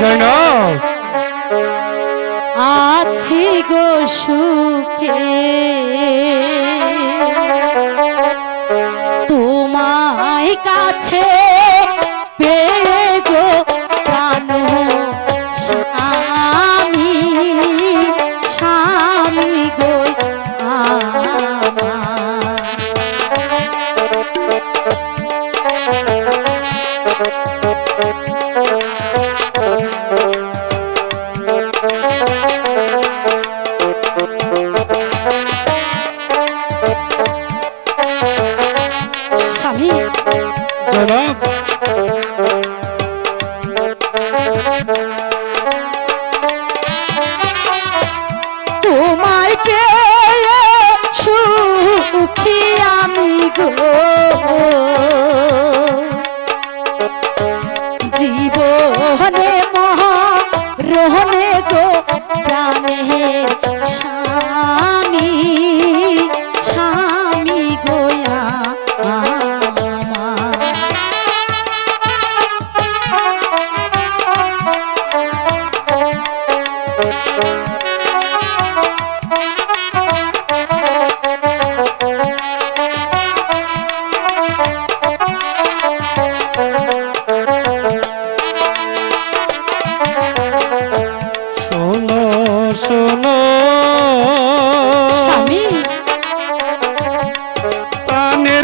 জনক আছি গো সুখে। তোমায় কাছে পেয়ে তোমায় কে সুখী আমি গো? জীবনে মহা রোহনে গো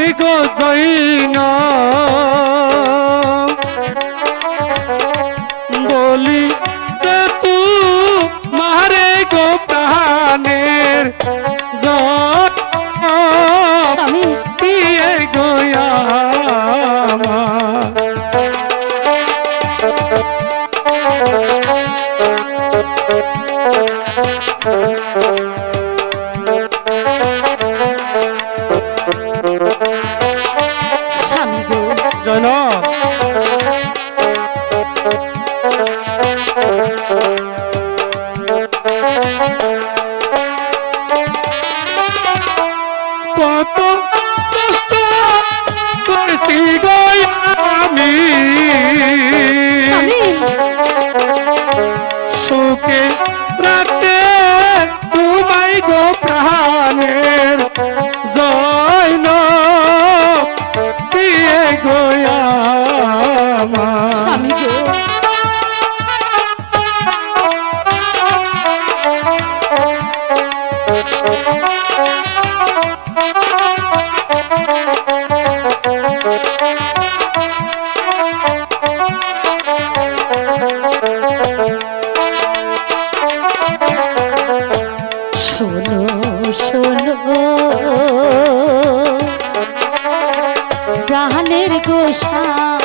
হয় গো জৈনা বলি তে তু মারে গো প্রাণের প্রাণের গোসা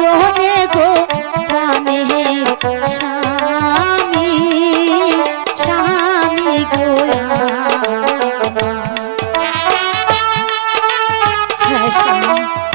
রোহনে গো রামে স্বামী স্বামী গো হ্যাঁ স্বামী।